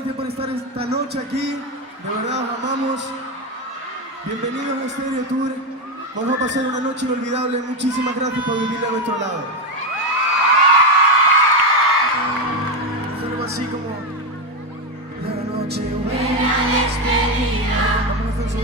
nuevamente por estar esta noche aquí. De verdad, os amamos. Bienvenidos a Stereo Tour. Vamos a pasar una noche inolvidable. Muchísimas gracias por vivir a nuestro lado. Es algo así como... La noche buena despedida. Vamos a hacer